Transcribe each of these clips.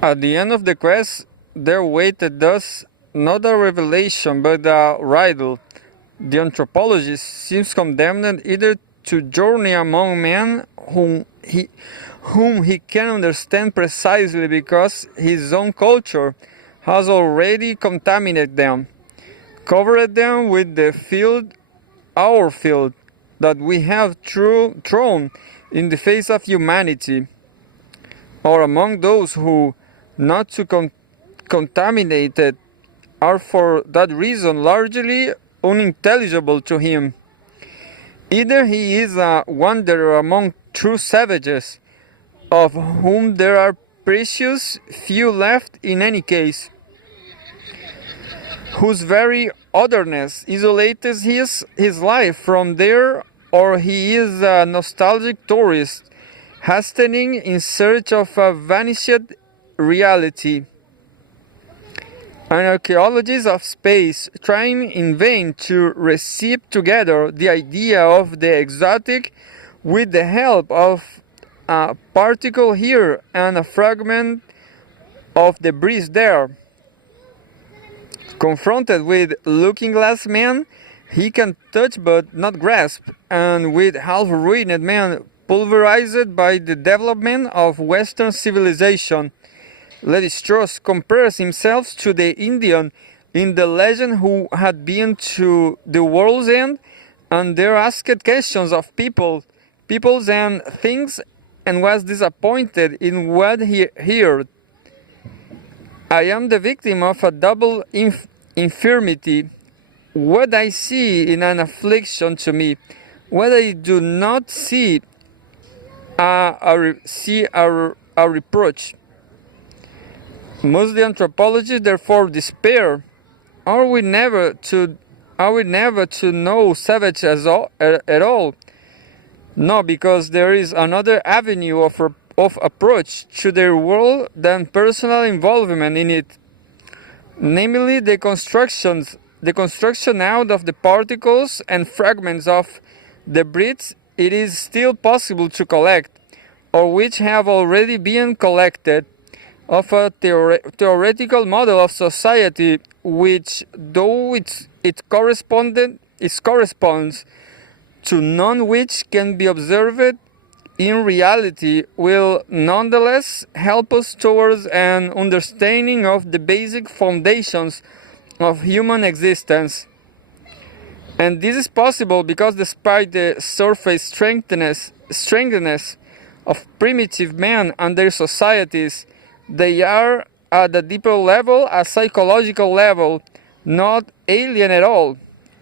At the end of the quest, there waited thus not a revelation but a riddle. The anthropologist seems condemned either to journey among men whom he can understand precisely because his own culture has already contaminated them, covered them with the field, our field, that we have thrown in the face of humanity, or among those who, not to contaminated, are for that reason largely unintelligible to him. Either he is a wanderer among true savages, of whom there are precious few left in any case, whose very otherness isolates his life from there, or he is a nostalgic tourist, hastening in search of a vanished reality. An archaeologist of space trying in vain to receive together the idea of the exotic with the help of a particle here and a fragment of the breeze there. Confronted with looking glass men he can touch but not grasp, and with half-ruined men pulverized by the development of Western civilization, Lévi-Strauss compares himself to the Indian in the legend who had been to the world's end and there asked questions of peoples and things, and was disappointed in what he heard. I am the victim of a double infirmity. What I see in an affliction to me, what I do not see, a reproach. Must the anthropologist therefore despair? Are we never to know savage at all? No, because there is another avenue of approach to their world than personal involvement in it, namely the construction out of the particles and fragments of debris it is still possible to collect, or which have already been collected, of a theoretical model of society which, though it corresponds to none which can be observed in reality, will nonetheless help us towards an understanding of the basic foundations of human existence. And this is possible because despite the surface strengthness of primitive man and their societies, they are at a deeper level, a psychological level, not alien at all.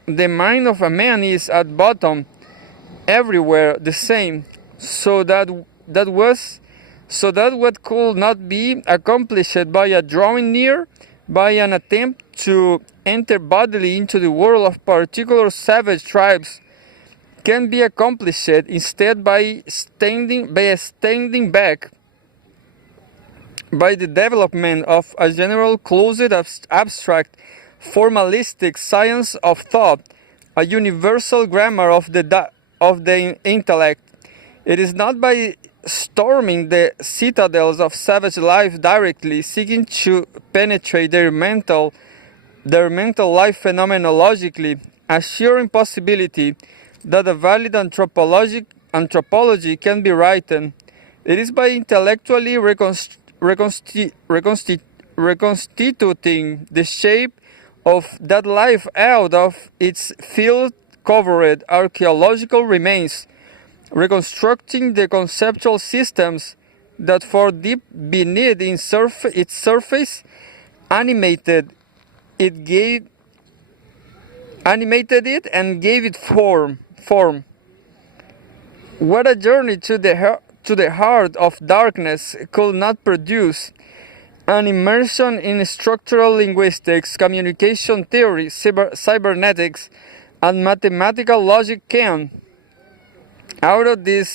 The mind of a man is at bottom everywhere the same, so that what could not be accomplished by a drawing near, by an attempt to enter bodily into the world of particular savage tribes, can be accomplished instead by standing back, by the development of a general closed abstract formalistic science of thought, a universal grammar of the intellect. It is not by storming the citadels of savage life directly, seeking to penetrate their mental life phenomenologically, a sheer impossibility, that a valid anthropology can be written. It is by intellectually reconstituting the shape of that life out of its field-covered archaeological remains, reconstructing the conceptual systems that for deep beneath its surface animated it and gave it form. What a journey to the heart of darkness could not produce! An immersion in structural linguistics, communication theory, cybernetics, and mathematical logic can. Out of the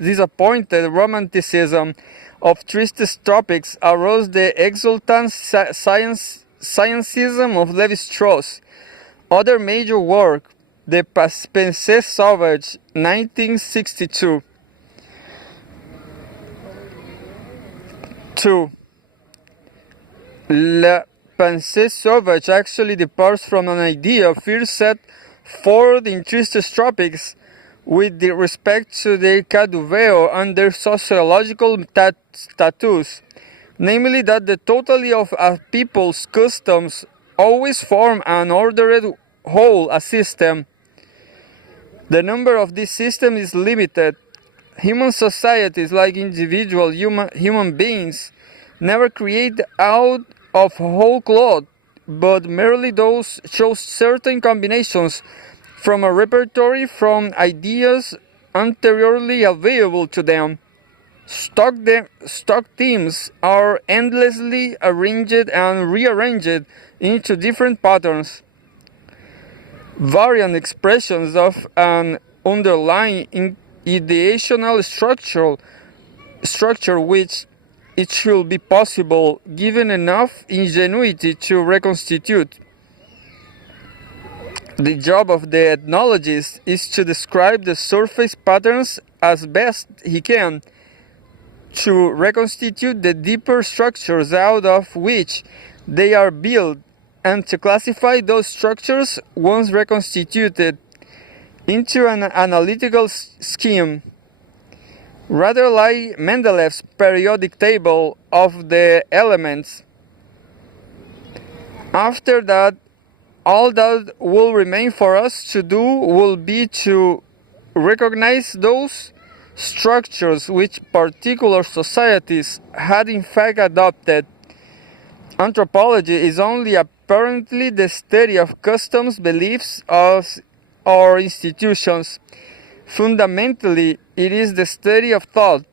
disappointed romanticism of Tristes Tropics arose the exultant scientism of Lévi-Strauss. Other major work, The Pensée Sauvage, 1962. 2. La pensée sauvage actually departs from an idea first set forth in Tristes Tropics with the respect to the Caduveo and their sociological status, namely that the totality of a people's customs always form an ordered whole, a system. The number of this system is limited. Human societies, like individual human beings, never create out of whole cloth, but merely those show certain combinations from a repertory from ideas anteriorly available to them. Stock themes are endlessly arranged and rearranged into different patterns. Variant expressions of an underlying ideational structure which it should be possible, given enough ingenuity, to reconstitute. The job of the ethnologist is to describe the surface patterns as best he can, to reconstitute the deeper structures out of which they are built, and to classify those structures, once reconstituted, into an analytical scheme, rather like Mendeleev's periodic table of the elements. After that, all that will remain for us to do will be to recognize those structures which particular societies had in fact adopted. Anthropology is only apparently the study of customs, beliefs, or institutions. Fundamentally, it is the study of thought.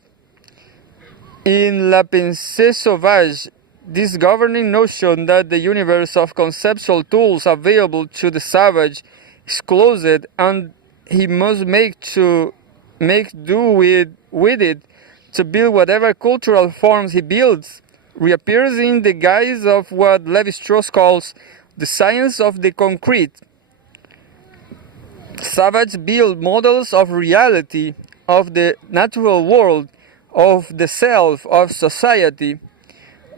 In La Pensée Sauvage, this governing notion that the universe of conceptual tools available to the savage is closed and he must make do with it to build whatever cultural forms he builds, reappears in the guise of what Levi-Strauss calls the science of the concrete. Savages build models of reality, of the natural world, of the self, of society,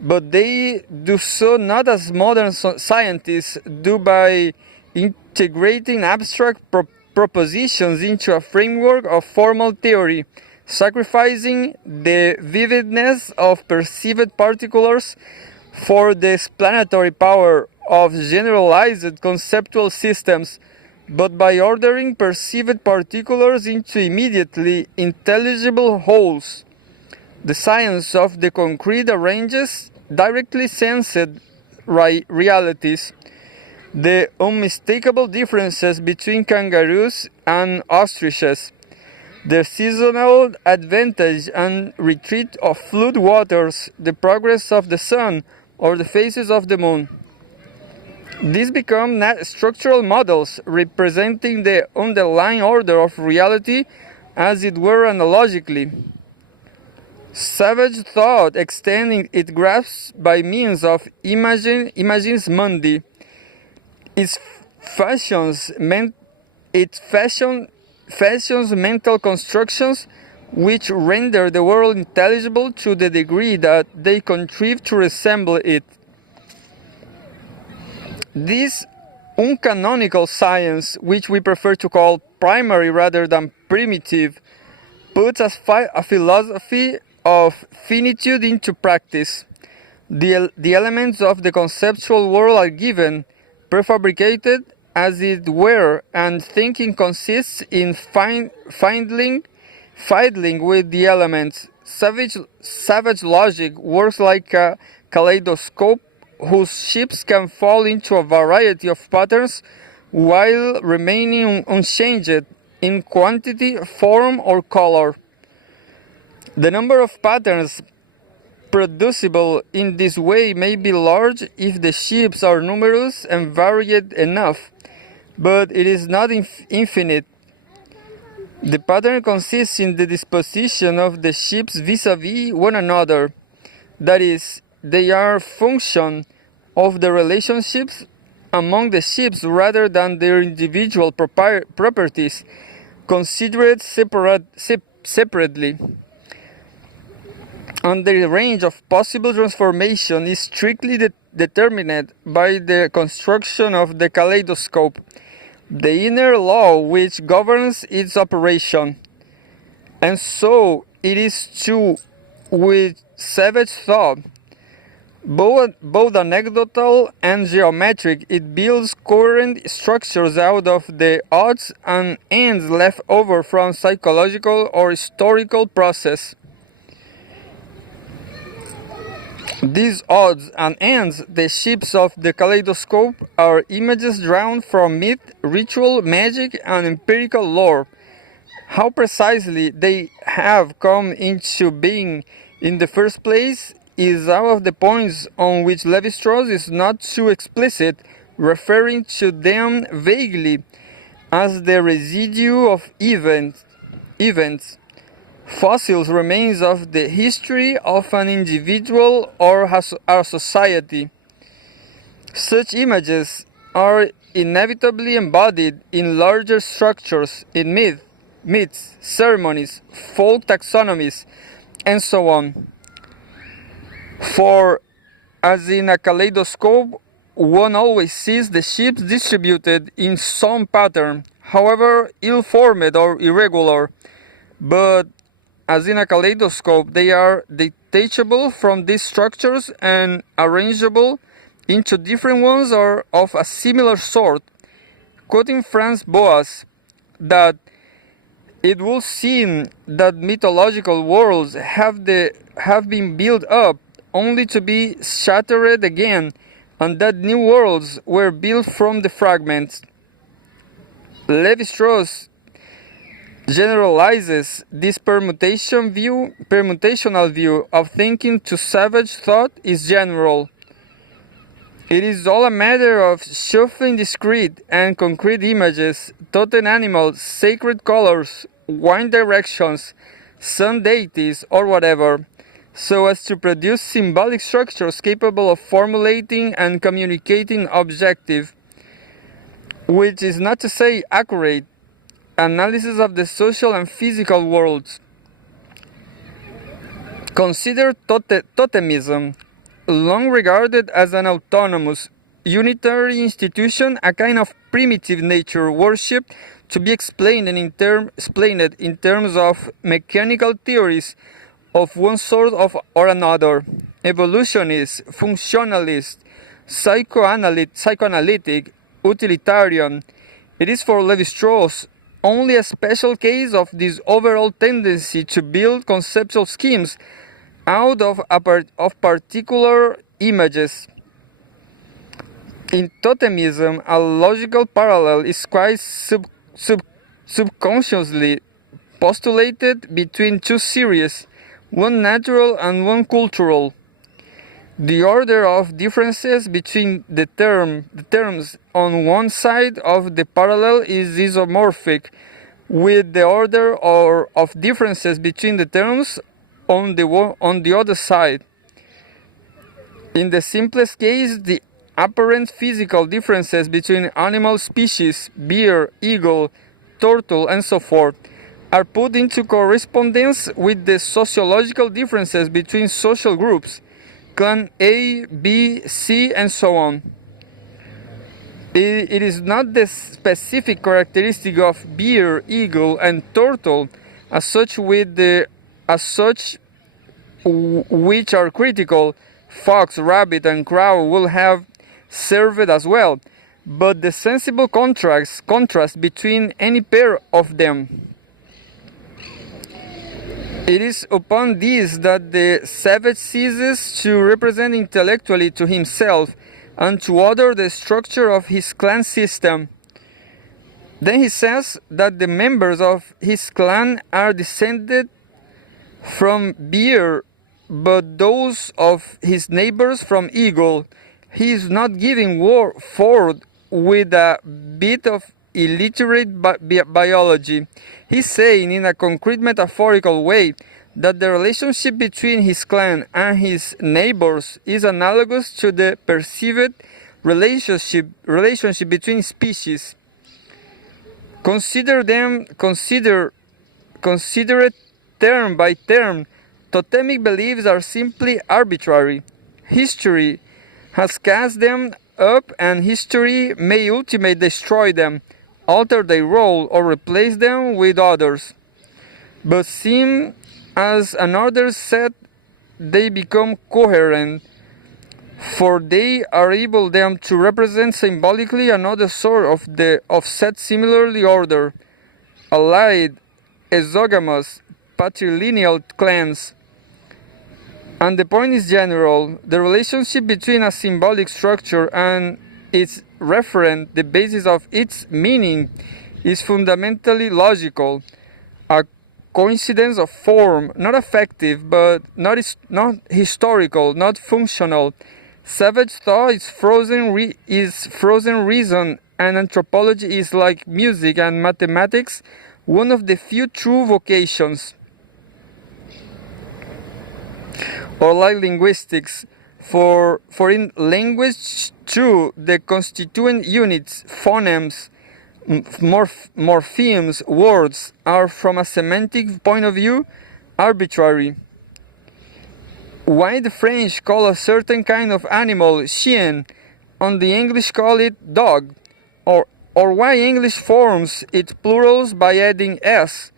but they do so not as modern scientists do by integrating abstract propositions into a framework of formal theory, sacrificing the vividness of perceived particulars for the explanatory power of generalized conceptual systems, but by ordering perceived particulars into immediately intelligible wholes. The science of the concrete arranges directly sensed realities, the unmistakable differences between kangaroos and ostriches, the seasonal advantage and retreat of flood waters, the progress of the sun, or the phases of the moon. These become structural models representing the underlying order of reality, as it were analogically. Savage thought extending its grasp by means of images mundi. It fashions mental constructions which render the world intelligible to the degree that they contrive to resemble it. This uncanonical science, which we prefer to call primary rather than primitive, puts a philosophy of finitude into practice. The elements of the conceptual world are given, prefabricated, as it were, and thinking consists in fiddling with the elements. Savage logic works like a kaleidoscope whose shapes can fall into a variety of patterns while remaining unchanged in quantity, form, or color. The number of patterns producible in this way may be large if the shapes are numerous and varied enough, but it is not infinite. The pattern consists in the disposition of the shapes vis-a-vis one another. That is, they are function of the relationships among the shapes rather than their individual properties, considered separately. and the range of possible transformation is strictly determined by the construction of the kaleidoscope, the inner law which governs its operation. And so it is too with savage thought. Both anecdotal and geometric, it builds coherent structures out of the odds and ends left over from psychological or historical process. These odds and ends, the shapes of the kaleidoscope, are images drawn from myth, ritual, magic, and empirical lore. How precisely they have come into being in the first place is out of the points on which Levi-Strauss is not too explicit, referring to them vaguely as the residue of events, fossils remains of the history of an individual or a society. Such images are inevitably embodied in larger structures, in myths, ceremonies, folk taxonomies, and so on. For, as in a kaleidoscope, one always sees the shapes distributed in some pattern, however ill-formed or irregular, but as in a kaleidoscope, they are detachable from these structures and arrangeable into different ones or of a similar sort. Quoting Franz Boas, that it would seem that mythological worlds have been built up only to be shattered again, and that new worlds were built from the fragments. Levi-Strauss generalizes this permutational view of thinking to savage thought is general. It is all a matter of shuffling discrete and concrete images, totem animals, sacred colors, wind directions, sun deities, or whatever, so as to produce symbolic structures capable of formulating and communicating objective, which is not to say accurate, analysis of the social and physical worlds. Consider totemism, long regarded as an autonomous, unitary institution, a kind of primitive nature worship to be explained in terms of mechanical theories of one sort or another, evolutionist, functionalist, psychoanalytic, utilitarian. It is for Levi-Strauss only a special case of this overall tendency to build conceptual schemes out of particular images. In totemism, a logical parallel is quite subconsciously postulated between two series, one natural and one cultural. The order of differences between the terms on one side of the parallel is isomorphic with the order of differences between the terms on the other side. In the simplest case, the apparent physical differences between animal species, bear, eagle, turtle, and so forth, are put into correspondence with the sociological differences between social groups, clan A, B, C, and so on. It is not the specific characteristic of bear, eagle, and turtle as such which are critical. Fox, rabbit, and crow will have served as well, but the sensible contrast between any pair of them. It is upon this that the savage ceases to represent intellectually to himself and to order the structure of his clan system. Then he says that the members of his clan are descended from bear, but those of his neighbors from eagle. He is not giving forward with a bit of illiterate biology. He's saying in a concrete metaphorical way that the relationship between his clan and his neighbors is analogous to the perceived relationship between species. Consider it term by term totemic beliefs are simply arbitrary. History has cast them up, and history may ultimately destroy them, alter their role, or replace them with others. But seen as another set, they become coherent, for they are able them to represent symbolically another sort of set similarly ordered, allied, exogamous, patrilineal clans. And the point is general. The relationship between a symbolic structure and its referent, the basis of its meaning, is fundamentally logical. A coincidence of form, not affective, but not historical, not functional. Savage thought is frozen reason, and anthropology is, like music and mathematics, one of the few true vocations. Or like linguistics, for in language too, the constituent units, phonemes, morphemes, words, are from a semantic point of view arbitrary. Why the French call a certain kind of animal chien, and the English call it dog, or why English forms its plurals by adding s,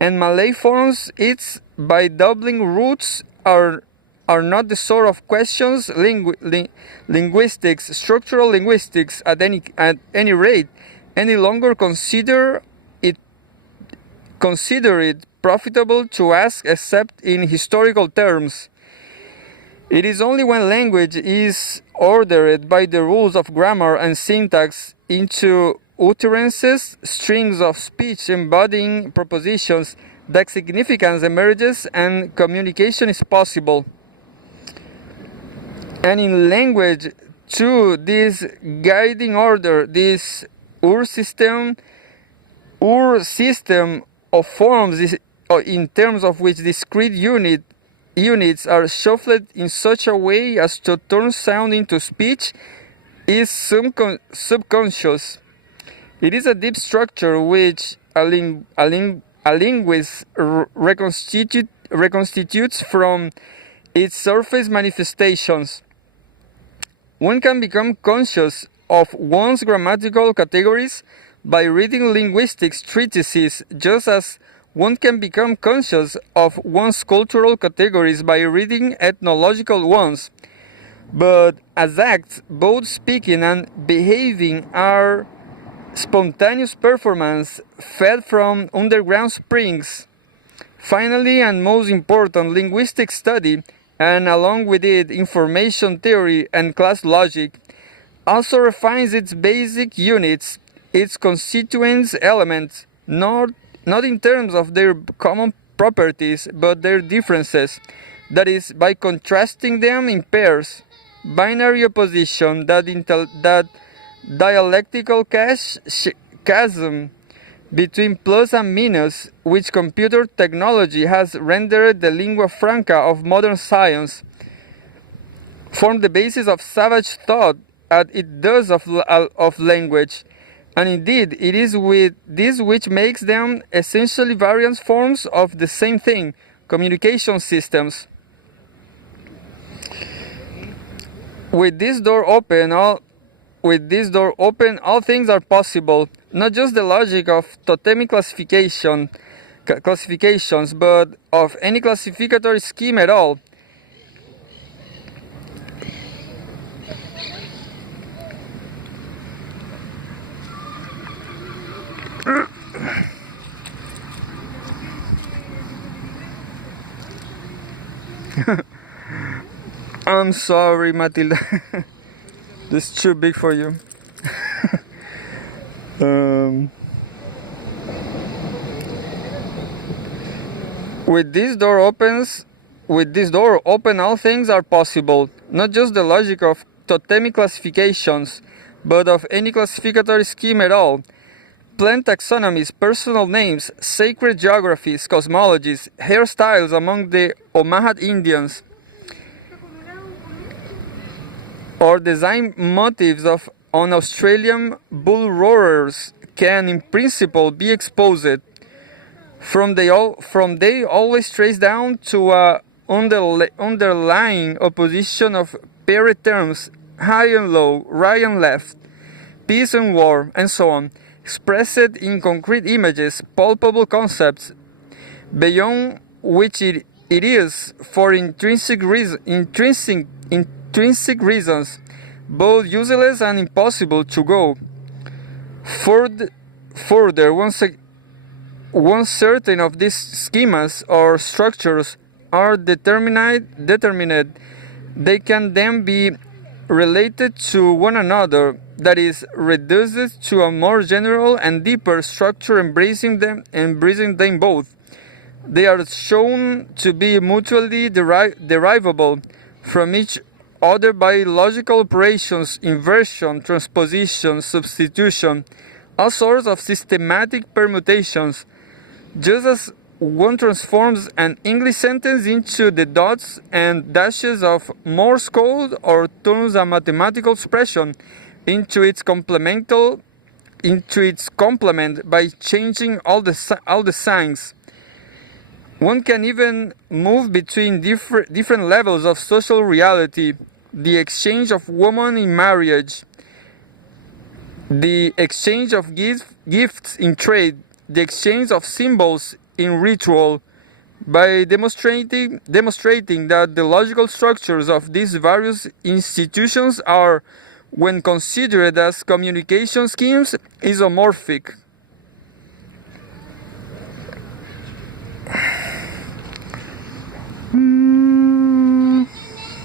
and Malay forms its by doubling roots, are not the sort of questions linguistics, structural linguistics, at any rate, any longer consider it profitable to ask except in historical terms. It is only when language is ordered by the rules of grammar and syntax into utterances, strings of speech embodying propositions, that significance emerges and communication is possible. And in language, too, this guiding order, this Ur system of forms, is, in terms of which discrete units are shuffled in such a way as to turn sound into speech, is subconscious. It is a deep structure which a linguist reconstitutes from its surface manifestations. One can become conscious of one's grammatical categories by reading linguistics treatises, just as one can become conscious of one's cultural categories by reading ethnological ones. But as acts, both speaking and behaving are spontaneous performance fed from underground springs. Finally, and most important, linguistic study, and along with it information theory and class logic, also refines its basic units, its constituent elements, not in terms of their common properties, but their differences, that is, by contrasting them in pairs, binary opposition, that dialectical chasm between plus and minus, which computer technology has rendered the lingua franca of modern science, form the basis of savage thought as it does of language. And indeed, it is with this which makes them essentially variant forms of the same thing, communication systems. With this door open, all things are possible. Not just the logic of totemic classifications, but of any classificatory scheme at all. I'm sorry, Matilda. This is too big for you. With this door open, all things are possible. Not just the logic of totemic classifications, but of any classificatory scheme at all. Plant taxonomies, personal names, sacred geographies, cosmologies, hairstyles among the Omaha Indians, or design motifs on Australian bull roarers can in principle be exposed. From they always trace down to a underlying opposition of pair terms, high and low, right and left, peace and war, and so on, expressed in concrete images, palpable concepts, beyond which it is, for intrinsic reasons, both useless and impossible to go. Further, once certain of these schemas or structures are determined, they can then be related to one another, that is, reduced to a more general and deeper structure embracing them both. They are shown to be mutually derivable from each other by logical operations, inversion, transposition, substitution, all sorts of systematic permutations, just as one transforms an English sentence into the dots and dashes of Morse code, or turns a mathematical expression into its complement by changing all the signs. One can even move between different levels of social reality: the exchange of women in marriage, the exchange of gifts in trade, the exchange of symbols in ritual, by demonstrating that the logical structures of these various institutions are, when considered as communication schemes, isomorphic.